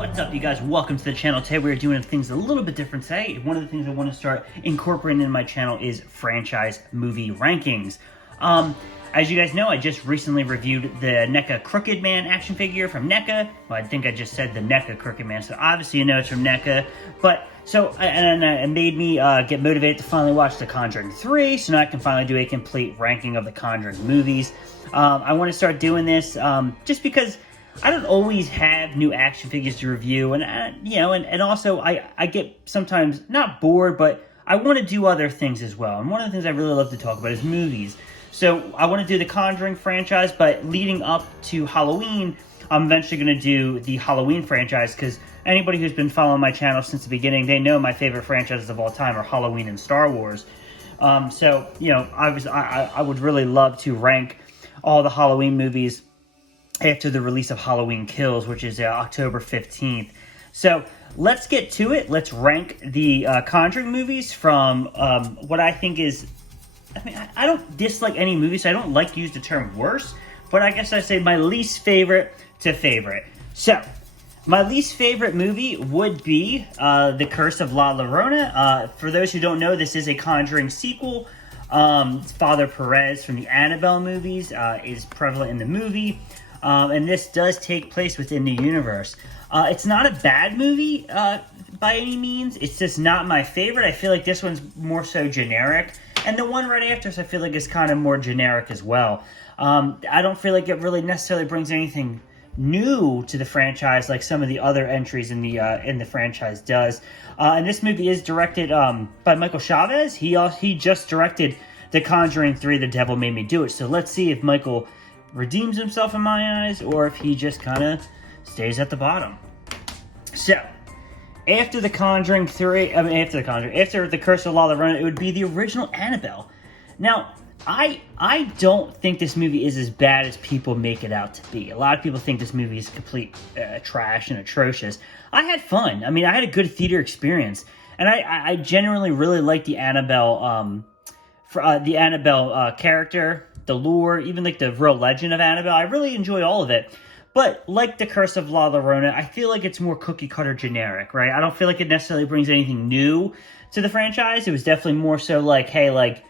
What's up, you guys? Welcome to the channel. Today we're doing things a little bit different today. One of the things I want to start incorporating in my channel is franchise movie rankings. As you guys know, I just recently reviewed the NECA Crooked Man action figure from NECA. Well, I think I just said the NECA Crooked Man, so obviously you know it's from NECA. But, it made me get motivated to finally watch The Conjuring 3, so now I can finally do a complete ranking of the Conjuring movies. I want to start doing this just because I don't always have new action figures to review, and and also I get sometimes not bored, but I want to do other things as well. And one of the things I really love to talk about is movies. So I want to do the Conjuring franchise, but leading up to Halloween, I'm eventually going to do the Halloween franchise, because anybody who's been following my channel since the beginning, they know my favorite franchises of all time are Halloween and Star Wars. I would really love to rank all the Halloween movies after the release of Halloween Kills, which is October 15th. So let's get to it. Let's rank the Conjuring movies from what I think is... I don't dislike any movie, so I don't like to use the term worst, but I guess I say my least favorite to favorite. So, my least favorite movie would be The Curse of La Llorona. For those who don't know, this is a Conjuring sequel. Father Perez from the Annabelle movies is prevalent in the movie. And this does take place within the universe. It's not a bad movie by any means. It's just not my favorite. I feel like this one's more so generic. And the one right after, so I feel like is kind of more generic as well. I don't feel like it really necessarily brings anything new to the franchise like some of the other entries in the franchise does. And this movie is directed by Michael Chavez. He just directed The Conjuring 3, The Devil Made Me Do It. So let's see if Michael redeems himself in my eyes, or if he just kind of stays at the bottom. So, after The Conjuring 3, after The Curse of La Llorona, it would be the original Annabelle. Now, I don't think this movie is as bad as people make it out to be. A lot of people think this movie is complete trash and atrocious. I had fun. I had a good theater experience, and I genuinely really like the Annabelle, character, the lore, even like the real legend of Annabelle. I really enjoy all of it. But like The Curse of La Llorona, I feel like it's more cookie cutter generic, right? I don't feel like it necessarily brings anything new to the franchise. It was definitely more so like, hey, like,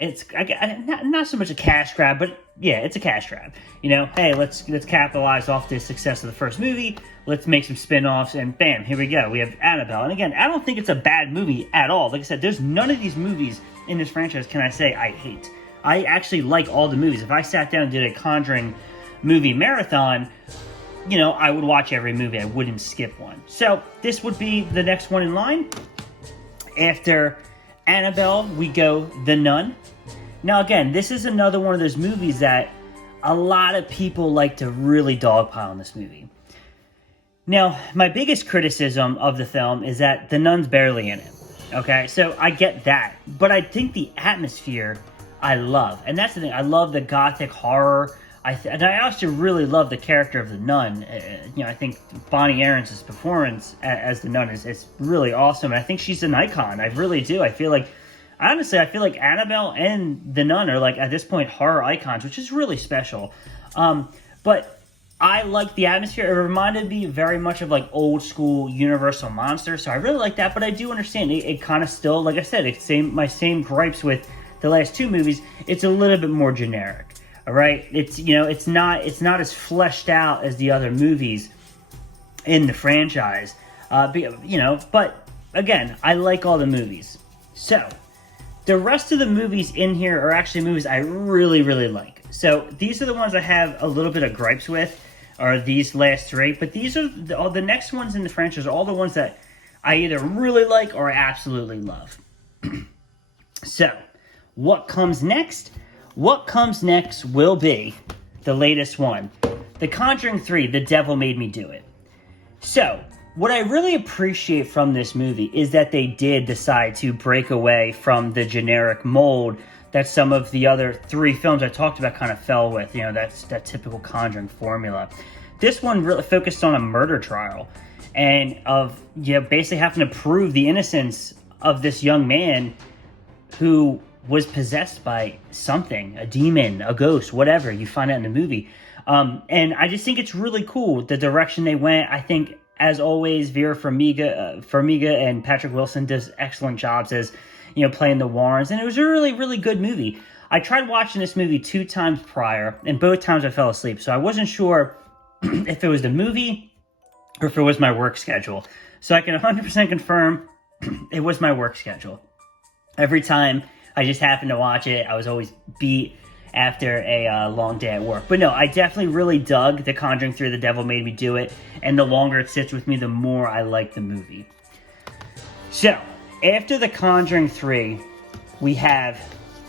it's not so much a cash grab, but yeah, it's a cash grab. Hey, let's capitalize off the success of the first movie. Let's make some spin-offs, and bam, here we go. We have Annabelle. And again, I don't think it's a bad movie at all. Like I said, there's none of these movies in this franchise can I say I hate. I actually like all the movies. If I sat down and did a Conjuring movie marathon, I would watch every movie. I wouldn't skip one. So this would be the next one in line. After Annabelle, we go The Nun. Now again, this is another one of those movies that a lot of people like to really dogpile on this movie. Now, my biggest criticism of the film is that the nun's barely in it. Okay, so I get that. But I think the atmosphere I love. And that's the thing. I love the gothic horror. And I also really love the character of the nun. I think Bonnie Aarons' performance as the nun is really awesome. And I think she's an icon. I really do. I feel like Annabelle and the nun are, like, at this point, horror icons, which is really special. But I like the atmosphere. It reminded me very much of, like, old school Universal Monsters. So I really like that. But I do understand it kind of still, like I said, it's my same gripes with the last two movies. It's a little bit more generic. All right, it's not as fleshed out as the other movies in the franchise. But again, I like all the movies. So the rest of the movies in here are actually movies I really, really like. So these are the ones I have a little bit of gripes with, are these last three. But these are all the next ones in the franchise are all the ones that I either really like or I absolutely love. So what comes next? What comes next will be the latest one. The Conjuring 3, The Devil Made Me Do It. So, what I really appreciate from this movie is that they did decide to break away from the generic mold that some of the other three films I talked about kind of fell with. That's that typical Conjuring formula. This one really focused on a murder trial and of basically having to prove the innocence of this young man who was possessed by something, a demon, a ghost, whatever you find out in the movie. And I just think it's really cool the direction they went. I think, as always, Vera Farmiga and Patrick Wilson does excellent jobs as, playing the Warrens. And it was a really, really good movie. I tried watching this movie 2 times prior, and both times I fell asleep. So I wasn't sure if it was the movie or if it was my work schedule. So I can 100% confirm it was my work schedule. Every time I just happened to watch it, I was always beat after a long day at work. But no, I definitely really dug The Conjuring 3, The Devil Made Me Do It. And the longer it sits with me, the more I like the movie. So, after The Conjuring 3, we have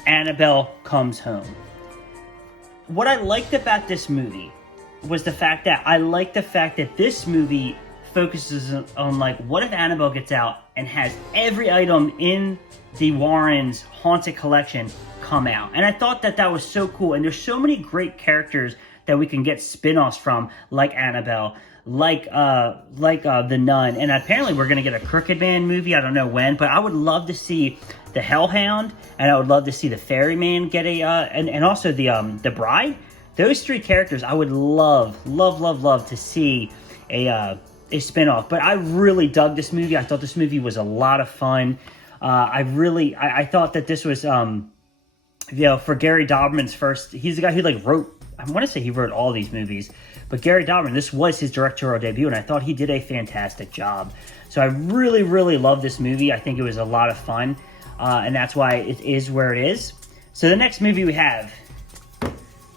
Annabelle Comes Home. What I liked about this movie was the fact that this movie focuses on, like, what if Annabelle gets out and has every item in the Warrens' haunted collection come out. And I thought that was so cool. And there's so many great characters that we can get spin-offs from, like Annabelle, like the Nun. And apparently we're going to get a Crooked Man movie. I don't know when, but I would love to see the Hellhound, and I would love to see the Ferryman get and also the Bride. Those 3 characters I would love to see a spin-off. But I really dug this movie. I thought this movie was a lot of fun. I thought that this was, for Gary Dauberman's first, he's the guy who wrote, I want to say he wrote all these movies, but Gary Dauberman, this was his directorial debut, and I thought he did a fantastic job. So I really, really love this movie. I think it was a lot of fun, and that's why it is where it is. So the next movie we have,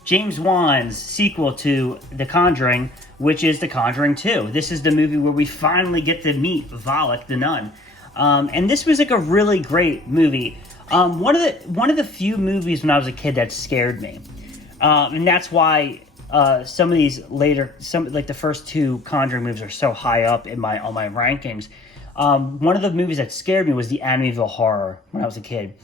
James Wan's sequel to The Conjuring, which is The Conjuring 2. This is the movie where we finally get to meet Valak, the nun. And this was like a really great movie. One of the few movies when I was a kid that scared me. And that's why some of these later, like the first 2 Conjuring movies are so high up on my rankings. One of the movies that scared me was the Amityville Horror when I was a kid.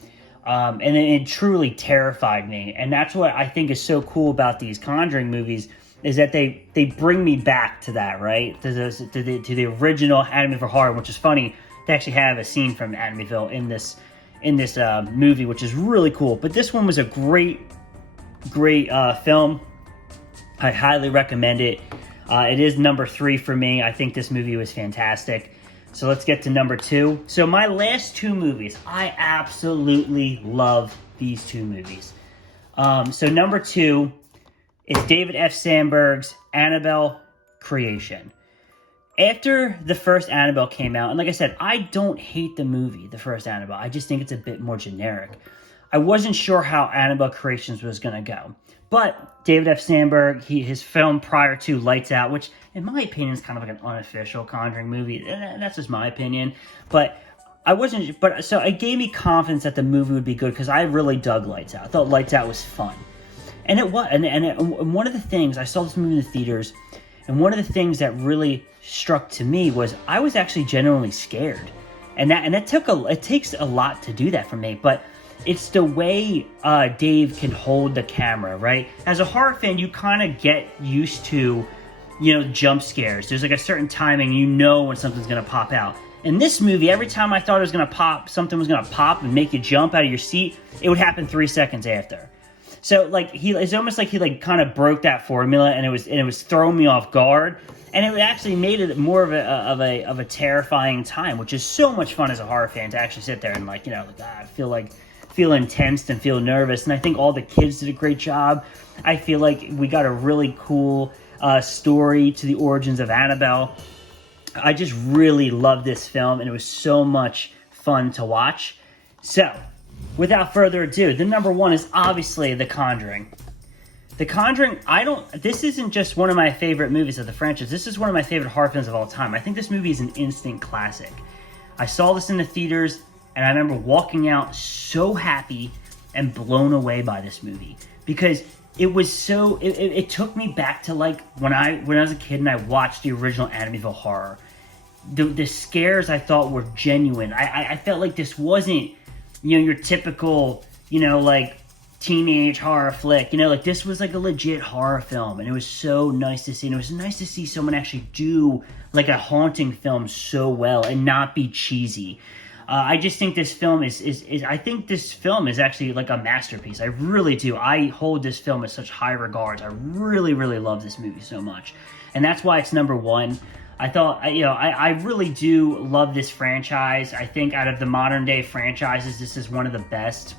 And it truly terrified me. And that's what I think is so cool about these Conjuring movies, is that they bring me back to that, right? To the original Amityville Horror, which is funny. They actually have a scene from Amityville in this movie, which is really cool. But this one was a great film. I highly recommend it. It is number 3 for me. I think this movie was fantastic. So let's get to number 2. So my last 2 movies, I absolutely love these 2 movies. So number 2 is David F. Sandberg's Annabelle Creation. After the first Annabelle came out, and like I said, I don't hate the movie, the first Annabelle. I just think it's a bit more generic. I wasn't sure how Annabelle Creations was going to go. But David F. Sandberg, his film prior to Lights Out, which in my opinion is kind of like an unofficial Conjuring movie. That's just my opinion. But so it gave me confidence that the movie would be good because I really dug Lights Out. I thought Lights Out was fun. And it was. And one of the things, I saw this movie in the theaters, and one of the things that really struck to me was I was actually genuinely scared. And it takes a lot to do that for me. But it's the way Dave can hold the camera, right? As a horror fan, you kind of get used to, jump scares. There's like a certain timing, when something's going to pop out. In this movie, every time I thought it was going to pop, something was going to pop and make you jump out of your seat, it would happen 3 seconds after. So it's almost like he kind of broke that formula, and it was throwing me off guard, and it actually made it more of a terrifying time, which is so much fun as a horror fan to actually sit there and feel intense and feel nervous. And I think all the kids did a great job. I feel like we got a really cool story to the origins of Annabelle. I just really love this film, and it was so much fun to watch. So, without further ado, the number 1 is obviously The Conjuring. The Conjuring, this isn't just one of my favorite movies of the franchise. This is one of my favorite horror films of all time. I think this movie is an instant classic. I saw this in the theaters, and I remember walking out so happy and blown away by this movie. Because it was so, it took me back to when I was a kid and I watched the original Amityville Horror. The scares I thought were genuine. I felt like this wasn't, your typical, teenage horror flick. This was like a legit horror film, and it was so nice to see. And it was nice to see someone actually do a haunting film so well and not be cheesy. I just think this film I think this film is actually like a masterpiece. I really do. I hold this film in such high regards. I really, really love this movie so much. And that's why it's number one. I thought, you know, I really do love this franchise. I think out of the modern day franchises, this is one of the best.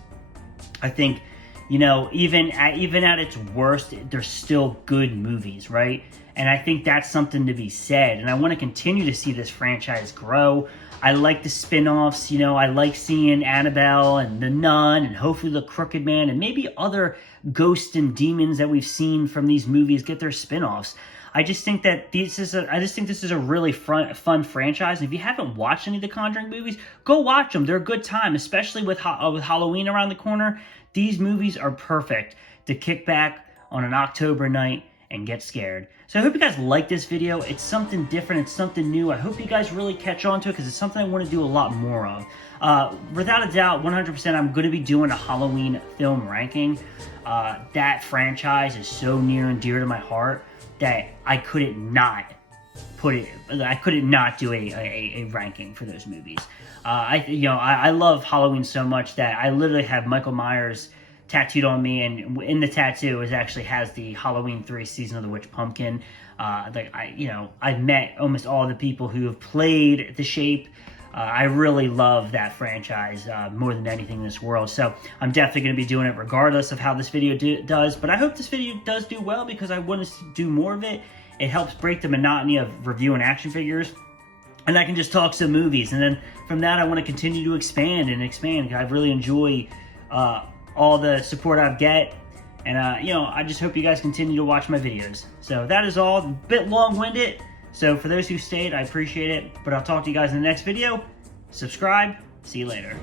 I think, you know, even at its worst, they're still good movies, right? And I think that's something to be said. And I want to continue to see this franchise grow. I like the spin-offs, you know, I like seeing Annabelle and the Nun and hopefully the Crooked Man and maybe other ghosts and demons that we've seen from these movies get their spin-offs. I just think that this is a really fun franchise. And if you haven't watched any of the Conjuring movies, go watch them. They're a good time, especially with Halloween around the corner. These movies are perfect to kick back on an October night and get scared. So I hope you guys like this video. It's something different. It's something new. I hope you guys really catch on to it because it's something I want to do a lot more of. Without a doubt, 100%, I'm going to be doing a Halloween film ranking. That franchise is so near and dear to my heart that I couldn't not do a ranking for those movies. I love Halloween so much that I literally have Michael Myers tattooed on me, and in the tattoo it actually has the Halloween 3 Season of the Witch Pumpkin. I've met almost all the people who have played the Shape. I really love that franchise more than anything in this world. So I'm definitely going to be doing it regardless of how this video does. But I hope this video does do well because I want to do more of it. It helps break the monotony of reviewing action figures. And I can just talk some movies. And then from that, I want to continue to expand. I really enjoy all the support I get. And, I just hope you guys continue to watch my videos. So that is all. A bit long-winded. So for those who stayed, I appreciate it. But I'll talk to you guys in the next video. Subscribe. See you later.